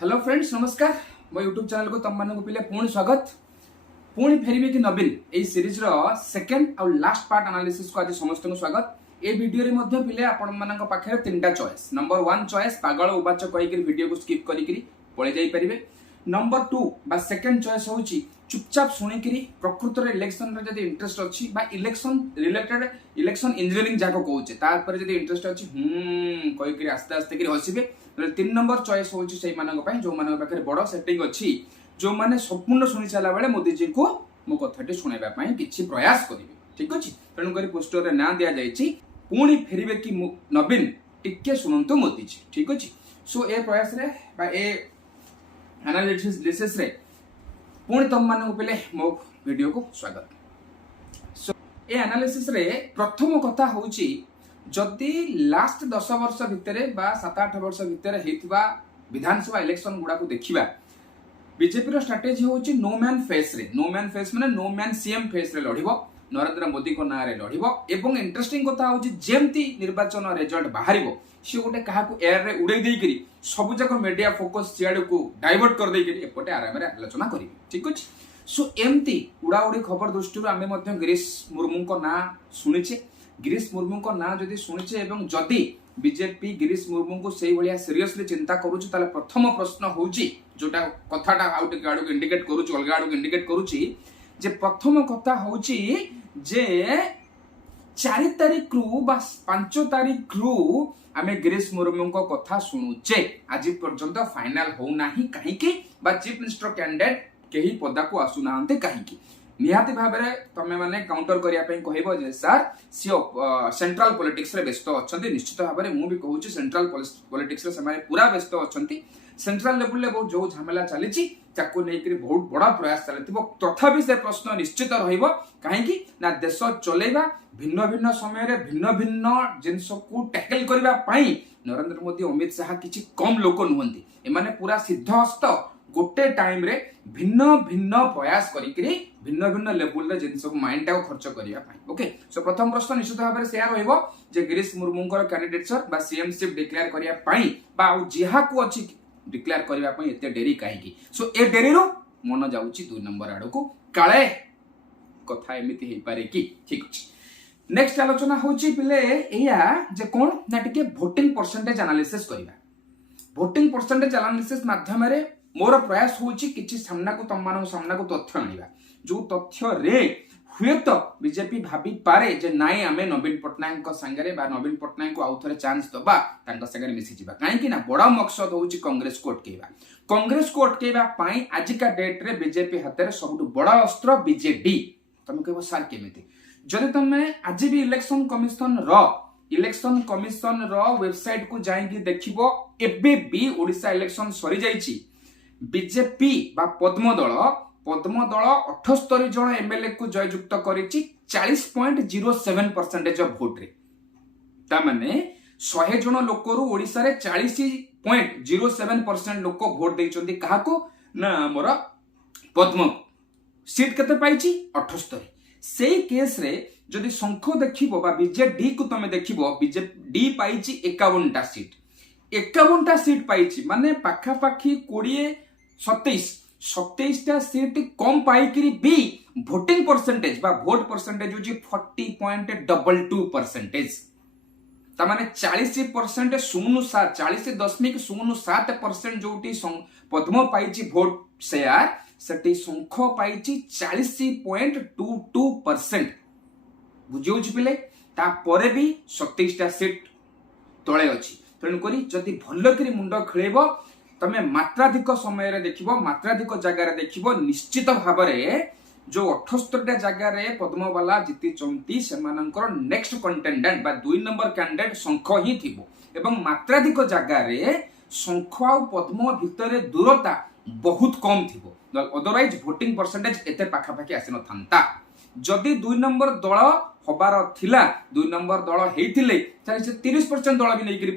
Hello friends नमस्कार मो YouTube channel को तुम मानक पिले पुणी स्वागत पुणी फेरबे कि नवीन ए सीरीज रो सेकंड और लास्ट पार्ट एनालिसिस को आज समस्त को स्वागत ए वीडियो रे मध्ये पिले आपण मानक पाखरे तीनटा चॉइस नंबर 1 चॉइस पागल उबाच कहि कि वीडियो को स्किप करि कि पळे जाई परिबे नंबर 2 बा सेकंड चॉइस होची चुपचाप सुनि कि प्रकृत रे इलेक्शन रे जदी इंटरेस्ट अछि बा इलेक्शन रिलेटेड इलेक्शन इंजीनियरिंग जाको कहूचे तार पर जदी इंटरेस्ट अछि कहि कि आस्ते आस्ते कि हसिबे 3 नंबर चॉइस होची सेई मानक पय जो मानक पाखरे बड़ सेटिंग अछि जो माने संपूर्ण सुनि चला बेले मोदी जी को मो कथाटी सुनेबा पय किछि प्रयास करिवे ठीक अछि तणु करी पोस्टर रे ना दिया जायछि पुणी फेरिबे कि नवीन टिके सुनंतु मोदी जी ठीक अछि सो ए प्रयास रे बा ए एनालिसिस रे पुणी तुम मानक पले मो वीडियो को स्वागत सो ए एनालिसिस रे प्रथम कथा होची जदि लास्ट 10 वर्ष भितर बा 7-8 वर्ष भितर हेतिबा विधानसभा इलेक्शन गुडा को देखिबा बीजेपी रो स्ट्रेटजी होची नो मैन फेस माने नो मैन सीएम फेस रे लढिबो नरेंद्र मोदी को नारे लढिबो एवं इंटरेस्टिंग कथा होची जेमती निर्वाचन रिजल्ट बाहरिबो से गोटे काहाकू एयर रे उड़ै देई करी सब जक मीडिया फोकस सियाड को डाइवर्ट कर देई करी एपटे आराम रे आलोचना करिबे ठीक अछि सो एमती उड़ाउड़ी खबर दृष्टि आमे मध्य गिरीश मुर्मू को ना सुनिछे गिरीश मुर्मू को ना जदि सुनिछे एवं जदि बीजेपी गिरीश मुर्मू को सेही भलिया सीरियसली चिंता करूची ताले प्रथम प्रश्न होउची जोटा कथाटा आउट गाडू इंडिकेट करूची अलगा गाडू इंडिकेट करूची जे प्रथम कथा होउची जे 4 तारिख रु बा 5 तारिख रु आमे गिरीश मुर्मू को कथा सुनुचे आज पर्यंत फाइनल हो नाही काहे कि बा चीफ मिनिस्टर कैंडिडेट केही पदा को आसु नांते काहे कि निहाती भाबरे तमे माने काउंटर करिया पई कहबो जे सर सी सेंट्रल पॉलिटिक्स रे व्यस्त अछंती निश्चित भाबरे मु भी कहूची सेंट्रल पॉलिटिक्स रे समाने पूरा व्यस्त अछंती सेंट्रल लेवल ले बहुत जो झमेला चलीची ताको नै करी बहुत बड़ा प्रयास चलतिबो तथापि से प्रश्न निश्चित रहइबो काहे कि ना देश चलेबा भिन्न भिन्न समय रे भिन्न भिन्न जिंस को टैकल करबा पई नरेंद्र मोदी अमित शाह किछि कम लोक नहंती ए माने पूरा सिद्धहस्त गोटे टाइम रे भिन्न भिन्न प्रयास करी भिन्न भिन्न लेवल रे जिन सब माइंड को खर्च करिया पाई ओके सो प्रथम प्रश्न निश्चित भाव में शेयर रहइबो जे गिरीश मुर्मू को कैंडिडेटशिप बा सीएमशिप डिक्लेयर करिया पाई बा जिहा को अछि डिक्लेयर करिया पाई एते देरी काहे की सो ए देरी रो मन जाउची 2 नंबर आडो को काळे कथा एमिति हेई पारे की ठीक अछि नेक्स्ट आलोचना होची पिले एया जे कोन ना टिके वोटिंग परसेंटेज एनालिसिस करिबा वोटिंग परसेंटेज एनालिसिस माध्यम रे मोर प्रयास होची किछि सामना को तम्मान सामना को तथ्य आनिबा जो तथ्य रे हुए तो बीजेपी भाबी पारे जे नाई आमे नवीन पटनायक को संगरे बा नवीन पटनायक को आउथरे चांस दबा तांका संगरे मिसी जिबा काहे कि ना बडा मकसद होची कांग्रेस को अटकेबा पाई आजिका डेट रे बीजेपी हाथे सबटु बडा अस्त्र बीजेडी तमे कहबो सार केमिति जदि तमे आज भी इलेक्शन कमिशन रो वेबसाइट को जाईकी देखिबो एबे भी ओडिसा इलेक्शन सरी जाईची बीजेपी बा पद्मदल 78 जन एमएलए को जययुक्त करिछि 40.07% ऑफ वोट रे ता माने 100 जन लोक रु ओडिसा रे 40.07% लोक वोट दैचंदी काहा को ना हमर पद्म सीट केते पाइछि 78 सेही केस रे जदि संख्या देखिबो बा बीजेडी को तमे देखिबो बीजेडी पाइछि 51 टा सीट पाइछि माने पाखा पाखी 27 टा सीट कम पाइकरी भी वोटिंग परसेंटेज बा वोट परसेंटेज होची 40.22% ता माने 40% 40.07% जोटी पद्म पाइछि वोट शेयर सेटी संख्या पाइछि 40.22% बुझियोछि पिले ता परे भी 27 टा सीट तळे अछि तेणु करी जदि भल्ल करी मुंड खेलेबो तमे मात्राधिक समय रे देखिबो मात्राधिक जगह रे देखिबो निश्चित भाव रे जो 78 टा जगह रे पद्मवाला जीति चंती सेमानकर नेक्स्ट कंटेंडेंट बा 2 नंबर कैंडिडेट संख्या ही थिबो एवं मात्राधिक जगह रे संख्या और पद्म भितर दूरता बहुत कम थिबो अदरवाइज वोटिंग परसेंटेज एते पाखा पाखी आसी न थांता जदि 2 नंबर दल हबार थिला 2 नंबर दल हेइथिले ताले से 30% दल भी नै करी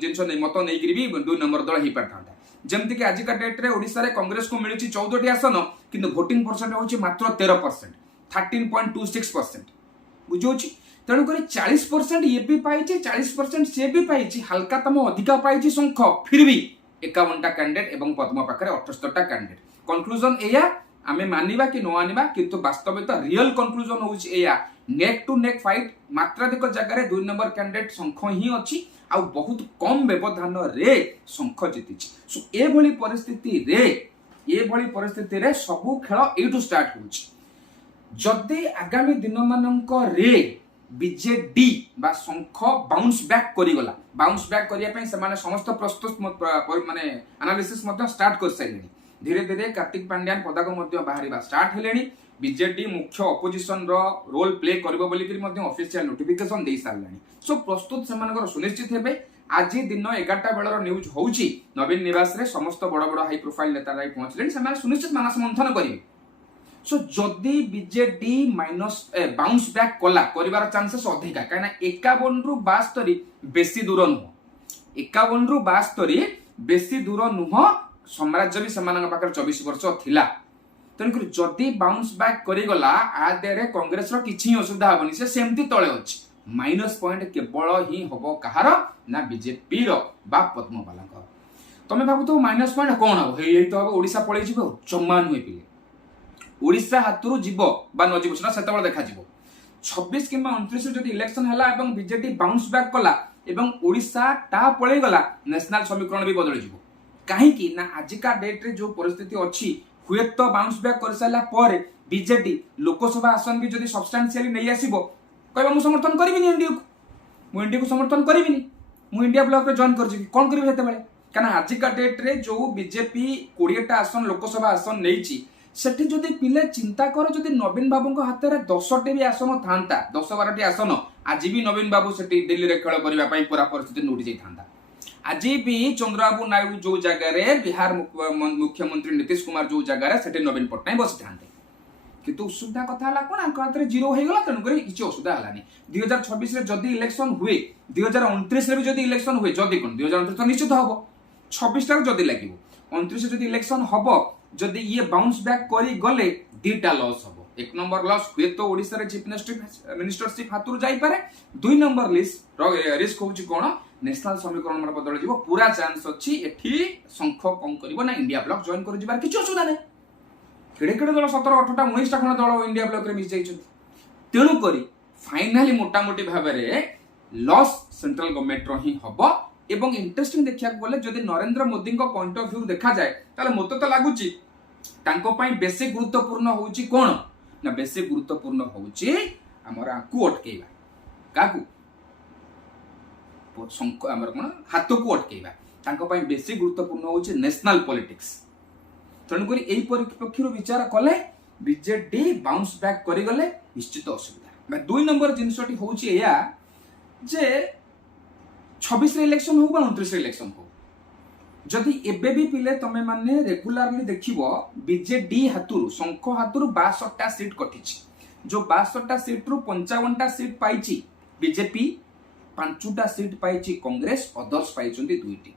जिंस नै मत नै करी भी 2 नंबर दल हेइ परथांता जेमति कि आज का डेट रे ओडिसा रे कांग्रेस को मिलिछि 14 टी आसन किंतु वोटिंग परसेंट होछि मात्र 13% 13.26% बुझोछि तेणु करी 40% ये भी पाइछि 40% से भी पाइछि हल्का तम अधिका पाइछि संख्या फिर भी 51टा कैंडिडेट एवं पद्म पाखरे 78टा कैंडिडेट। कंक्लूजन एया आमे मानिबा कि न आनिबा किंतु वास्तविक रियल कंक्लूजन होउची एया नेक टू नेक फाइट मात्राधिक जगह रे 2 नंबर कैंडिडेट शंख ही अछि आ बहुत कम व्यवधान रे शंख जीतिछि। सो ए भली परिस्थिति रे सबु खेल एटू स्टार्ट होउछि। जदि आगामी दिन मानक रे बीजेडी बा शंख बाउंस बैक करिगला, बाउंस बैक करिया पई से माने समस्त प्रस्तुत माने एनालिसिस मध्य स्टार्ट कर साइलेनी। धीरे धीरे कार्तिक पांड्यान पदाक मध्य बाहरिबा स्टार्ट हेलेनी। बीजेडी मुख्य अपोजिशन रो रोल प्ले करबो बोली कि मध्य ऑफिशियल नोटिफिकेशन दे सारलानी। सो प्रस्तुत से मानकर सुनिश्चित हेबे। आज दिन 11टा बेलर न्यूज होउची नवीन निवास रे समस्त बड़ बड़ हाई प्रोफाइल नेता रै पहुंचलेनी, से माने सुनिश्चित मानस मंथन करिवे। सो जदि बीजेडी माइनस बाउंस बैक कला करिवार चांसेस अधिका, काना 51 रु 72 बेसी दूर नुह, 51 रु 72 बेसी दूर नुह। साम्राज्य भी सेमानक पाकर 24 वर्ष थिला। तेणुक जदि बाउंस बैक करिगला आ देरे कांग्रेस रो किछि असुविधा हबनी, से सेमती तळे अछि। माइनस पॉइंट केवल ही हबो कहार ना बीजेपी रो बा पद्मवाला। तमे भाबु तो माइनस पॉइंट कोन हबो, हेई तो हबो ओडिसा पळै जिवो, चमान होई पिले ओडिसा हातुरु जीवो बा न जीवो सेटा सेतबळ देखा जीवो। 26 किंबा 29 जदि इलेक्शन हला एवं बीजेडी बाउंस बैक कला एवं ओडिसा टा पळै गला, नेशनल समीकरण भी बदल जीवो। काहे कि ना आजिका डेट रे जो परिस्थिति अछि, हुए तो बाउंस बैक कर साला पर बीजेडी लोकसभा आसन भी जदि सब्सटेंशियली नै आसीबो, कहबा मु समर्थन करबिनी एनडीए को, मु एनडीए को समर्थन करबिनी, मु इंडिया ब्लॉक रे जॉइन कर जिबी। कोन करबी हेते बेले, काना आजिका डेट रे जो बीजेपी 20 टा आसन लोकसभा आसन नैची, सेठी जदि पिले चिंता कर जदि नवीन बाबू हाथ में 10टी भी आसन था, 10-12टी आसन, आज भी नवीन बाबू सेठी दिल्ली रे खेल करने पूरा परिस्थिति नोटी जाता। आज भी चंद्रबाबू नायडू जो जगह बिहार मुख्यमंत्री नीतीश कुमार जो जगह से नवीन पट्टनायक बसी था, किंतु असुविधा कथा है कौन हाथ में जीरो हो गला। तेणुक किसी असुविधा है 2026 जदि इलेक्शन हुए, 2029 भी जदि इलेक्शन हुए, जदि कौन 2029 तो निश्चित हम 26 जदि लगे 29 जदि इलेक्शन हम, जदि ये बाउंस बैक करी गले दीटा लॉस हबो। एक नंबर लॉस हुए तो ओडिसा रे चीफ मिनिस्टरशिप हाथुर जाई पारे। 2 नंबर रिस्क होची कोन, नेशनल समीकरण मन बदल जीवो। पूरा चांस अछि एठी शंख कम करबो ना इंडिया ब्लॉक जॉइन कर जिबार किछ असुविधा नै। केडे केडे दल 17 18टा 19टा खण दल इंडिया ब्लॉक रे मिस जाई छथि। तेणु करी फाइनली मोटा मोटी भाबे रे लॉस सेंट्रल गवर्नमेंट रो ही हबो। एवं इंटरेस्टिंग देखिया बोले जदि नरेंद्र मोदी को पॉइंट ऑफ व्यू देखा जाए, ताले मते तो लागुची तांको पई बेसी गुरुत्वपूर्ण होउची कोन ना, बेसी गुरुत्वपूर्ण होउची हमर आंकु अटकेबा, काकू संक हमर कोन हाथ को अटकेबा। तांको पई बेसी गुरुत्वपूर्ण होउची नेशनल पॉलिटिक्स। तणु करी एई परिप्रेक्षी विचार कले बीजेडी बाउंस बैक करि गले निश्चित असुविधा। 2 नंबर जिनसटी होउची एया जे 26 रे इलेक्शन हो बा 29 रे इलेक्शन हो, जदि एबे भी पिले तमे माने रेगुलरली देखिबो बीजेडी हातुरु शंख हातुरु 62टा सीट कटिछि। जो 62टा सीट रु 55टा सीट पाइछि बीजेपी, 5टा सीट पाइछि कांग्रेस, अदर्स पाइछन्ती 2टी।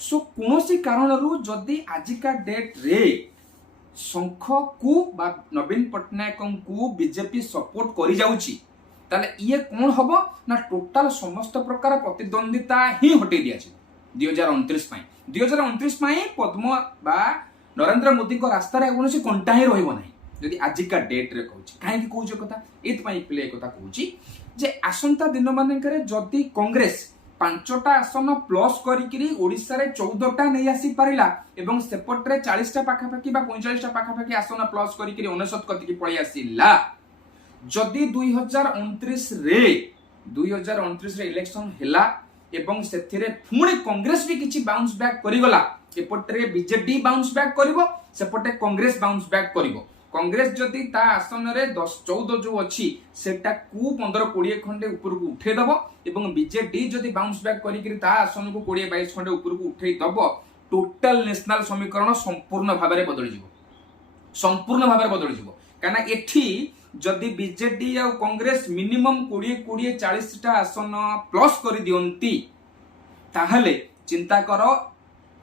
सो कोनोसी कारण रु जदि आजिका डेट रे शंख को बा नवीन पट्टनायक को बीजेपी सपोर्ट करि जाउछि, ताले ये कोन हबो ना टोटल समस्त प्रकार प्रतिद्वंदिता ही हटे दिया छै 2029 पाई। 2029 पाई पद्म बा नरेंद्र मोदी को रास्ता रे कोनोसी कंटा ही रहइबो नाही। जदि आजिका डेट रे कहूछि काहे कि कहूछि कथा एत पाई प्ले कथा कहूछि जे आसंता दिन मानकरे जदि कांग्रेस 5टा आसन प्लस करिकरी ओडिसा रे 14टा नै आसी परिला एवं सेपट रे 40टा पाखापाखी बा 45टा पाखापाखी आसन प्लस करिकरी 59 कतिकी पळि आसीला। जदि 2029 रे इलेक्शन हेला एवं सेथिरे पुणी कांग्रेस भी किछि बाउंस बैक करिगला, एपटरे बीजेडी बाउंस बैक करिवो, सेपटे कांग्रेस बाउंस बैक करिवो। कांग्रेस जदि ता आसन रे 10-14 जो अछि सेटा को 15-20 खंडे ऊपर को उठे दबो एवं बीजेडी जदि बाउंस बैक करिकरी ता आसन को 20-22 खंडे ऊपर को उठे दबो, टोटल नेशनल समीकरण संपूर्ण भाबरे बदल जिवो, संपूर्ण भाबरे बदल जिवो। काना एठी जदि बीजेडी आ कांग्रेस मिनिमम 20-40टा आसन प्लस कर दियंती, ताहले चिंता करो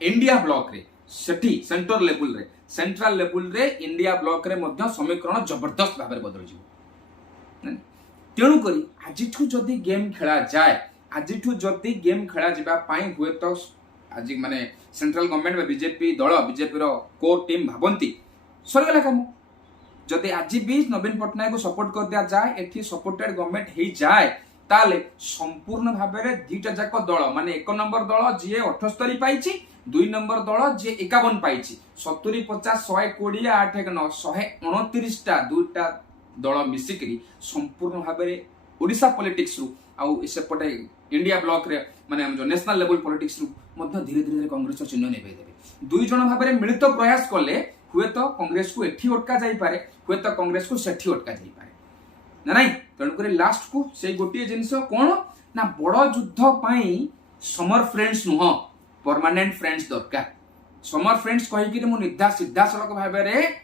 इंडिया ब्लॉक रे सेठी सेंट्रल लेवल रे इंडिया ब्लॉक रे मध्य समीकरण जबरदस्त भाबरे बदल जिवो। तेणु करी आजिठू जदि गेम खेला जाए, आजिठू जदि गेम खेला जिबा पाई हुए तो आज माने सेंट्रल गवर्नमेंट बीजेपी दल बीजेपी कोर टीम भावती सरीगला कम जदि आज भी नवीन पट्टनायक को सपोर्ट कर दिया जाए एठी सपोर्टेड गवर्नमेंट हो जाए ताले संपूर्ण भाव में दुईटा जाक दल माने 1 नंबर दल जी 78 पाई 2 नंबर दल जी 51 पाई 70 50 120 8 1 9 129 टा दुईटा दल मिसिकी संपूर्ण भाव में ओडिशा पॉलिटिक्स रु आउ सेपटे इंडिया ब्लॉक रे माने जो नेशनल लेवल पॉलिटिक्स रु मध्य धीरे धीरे कांग्रेस चिन्ह नेबे देबे दुई जण भाव में मिलित प्रयास कले हुए तो कांग्रेस को एठी अटका जाई पारे हुए तो कांग्रेस को सेठी अटका जाई पारे ना नहीं तेणुक लास्ट को से गोटे जिनस कौन ना बड़ युद्ध पाई समर फ्रेंड्स नुह परमानेंट फ्रेंड्स दरकार समर फ्रेंड्स कहीकि मु सीधा सड़क भाव में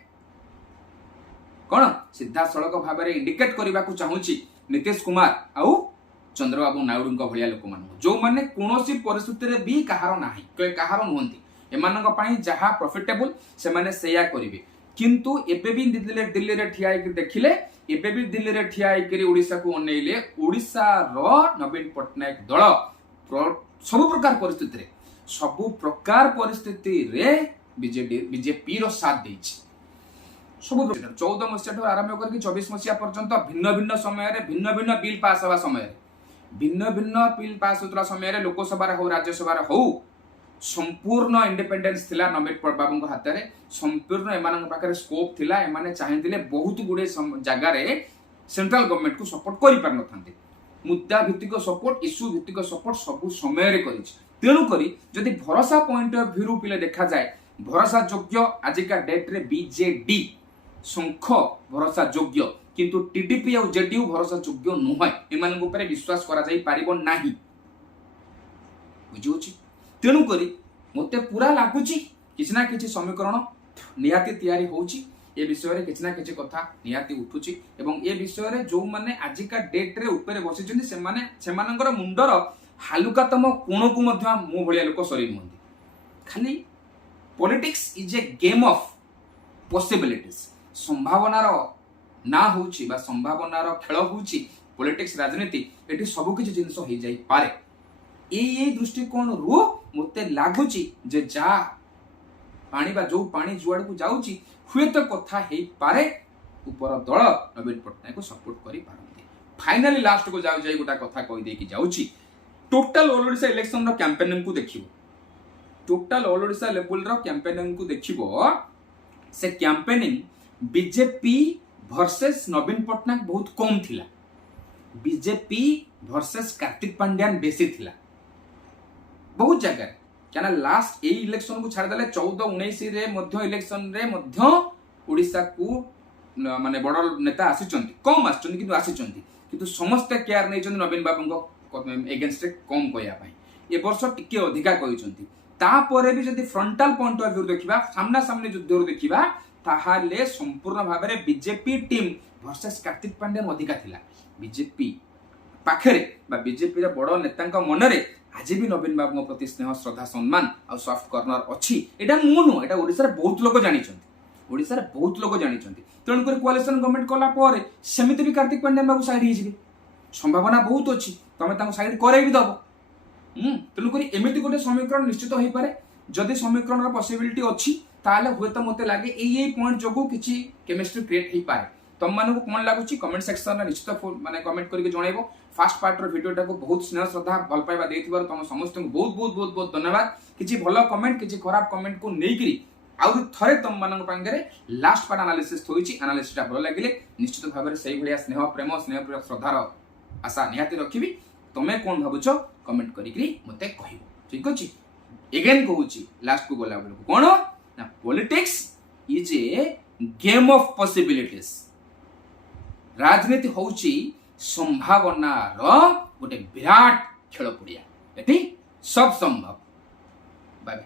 कौन सीधा सड़क भाव में इंडिकेट करने को चाहूँगी नीतीश कुमार आउ चंद्रबाबू नायडू भाया लोक मान जो मैंने कौन परिस्थिति भी कहार ना कहार नुहति एमानक पई जहा प्रॉफिटेबल से माने सेया करिवे किंतु एबे भी दिल्ली रे ठिया होकर देखिले एबे भी दिल्ली रे ठिया होकर ओडिसा को अनेइले ओडिसा रो नवीन पट्टनायक दल सब प्रकार परिस्थिति रे बीजेपी रो साथ देछि सब 14 मसीहा आरंभ करके 24 मसीहा पर्यंत भिन्न भिन्न समय भिन्न भिन्न बिल पास होगा समय भिन्न भिन्न बिल पास होता समय लोकसभा हो राज्यसभा हो संपूर्ण इंडिपेंडेंस थिला नवीन बाबू हाथ में संपूर्ण एमान पाखे स्कोप थिला एमाने चाहिए बहुत गुड़े जगार सेंट्रल गवर्नमेंट को सपोर्ट कर पार नथांते मुद्दा भित्तिक सपोर्ट इश्यू भित्तिक सपोर्ट सब समय तेणुक जदि भरोसा पॉइंट ऑफ व्यू पिले देखा जाए भरोसा योग्य आजिका डेट रे बीजेडी शंख भरोसा योग्य किंतु टीडीपी और जेडीयू भरोसा योग्य नुहे एमान ऊपर विश्वास करा जाई पारिबो नाही बुझियोछि तेणुक मते पूरा लगुच किसी ना किसी समीकरण निहाती तैयारी होउची ए विषय रे किसी ना किसी कथा निहाती उठुची एवं ए विषय रे जो माने आजिका डेट रे ऊपर बसिचंदी से माने सेमानंगर मुंडर हालुकातम कोण को मध्य मो भलिया लोक सरी नुहंती खाली politics is a game of possibilities संभावनार ना होउची बा संभावनार खेल होउची पॉलिटिक्स राजनीति एठी सब किछि जिंस हो जाई पारे ए दृष्टिकोण रु मते लागुची जे जा पानी बा जो पानी जुआड़ को जाउची हुए तो कथा हे पारे ऊपर दल नवीन पट्टनायक को सपोर्ट करि पारंती फाइनली लास्ट को जाउ जाई गोटा कथा कहि दे कि जाउची टोटल ऑल ओडिशा इलेक्शन रो कैंपेनिंग को देखिबो टोटल ऑल ओडिशा लेवल रो कैंपेनिंग को देखिबो से कैंपेनिंग बीजेपी वर्सेस नवीन पट्टनायक बहुत कम थिला बीजेपी वर्सेस कार्तिक पांड्यान बेसी थिला बहुत जगह क्या लास्ट ए इलेक्शन को छाड़ देले 14-19 रे मध्य इलेक्शन रे मध्य ओडिशा को माने बड़ नेता आसीचंती कम आछचंती किंतु आसीचंती किंतु समस्त केयर नै चंती नवीन बाबूंको एगेंस्ट रे कम कहया पई ए वर्ष टिके अधिका कहिचंती तापरे भी जदि फ्रंटल पॉइंट ऑफ व्यू देखिबा सामना सामने युद्ध देखिबा ताहाले संपूर्ण भाव में BJP team versus Kartik Pandian अधिका थिला बीजेपी पाखरे बा बीजेपी रे बड़ नेता मनरे आज भी नवीन बाबू प्रति स्नेह श्रद्धा सम्मान और सॉफ्ट कॉर्नर अच्छी एटा मुनु एटा ओडिसा रे बहुत लोग जानि छथि ओडिसा रे बहुत लोग जानि छथि तेणुक कोआलिशन गवर्नमेंट कला पर सेमिति भी कार्तिक पांड्यान बाबू साइड हिजिबे संभावना बहुत अच्छी तमे ताको साइड करे भी दबो तेणुक एमिति गोटे समीकरण निश्चित हो पारे जदि समीकरण पॉसिबिलिटी अच्छी ताले हुए तो मते लागे एई पॉइंट जोगु किछि केमिस्ट्री क्रिएट हो पारे तुम मानक कौन लगुच कमेंट सेक्शन में निश्चित माने कमेंट करके जनइबो फास्ट पार्ट रो वीडियोटा को बहुत स्नेह श्रद्धा भल पाइबा देथिबार तुम समस्त को बहुत बहुत बहुत बहुत धन्यवाद किछि भलो कमेंट किछि खराब कमेंट को नेइकरी आउ थरे तुम मानक पांगरे लास्ट पार्ट एनालिसिस होईची एनालिसिसटा भलो लागिले निश्चित भाव में सही भलिया स्नेह श्रद्धार आशा निहाती रखिबी तमे कोन भाबुछ कमेंट करिकरी मते कहिबो ठीक अछि अगेन कहूची लास्ट को गोला बेलको कोन ना politics is a game of possibilities राजनीति होउची संभावनार गोटे विराट खेल पड़िया एटी सब संभव बाय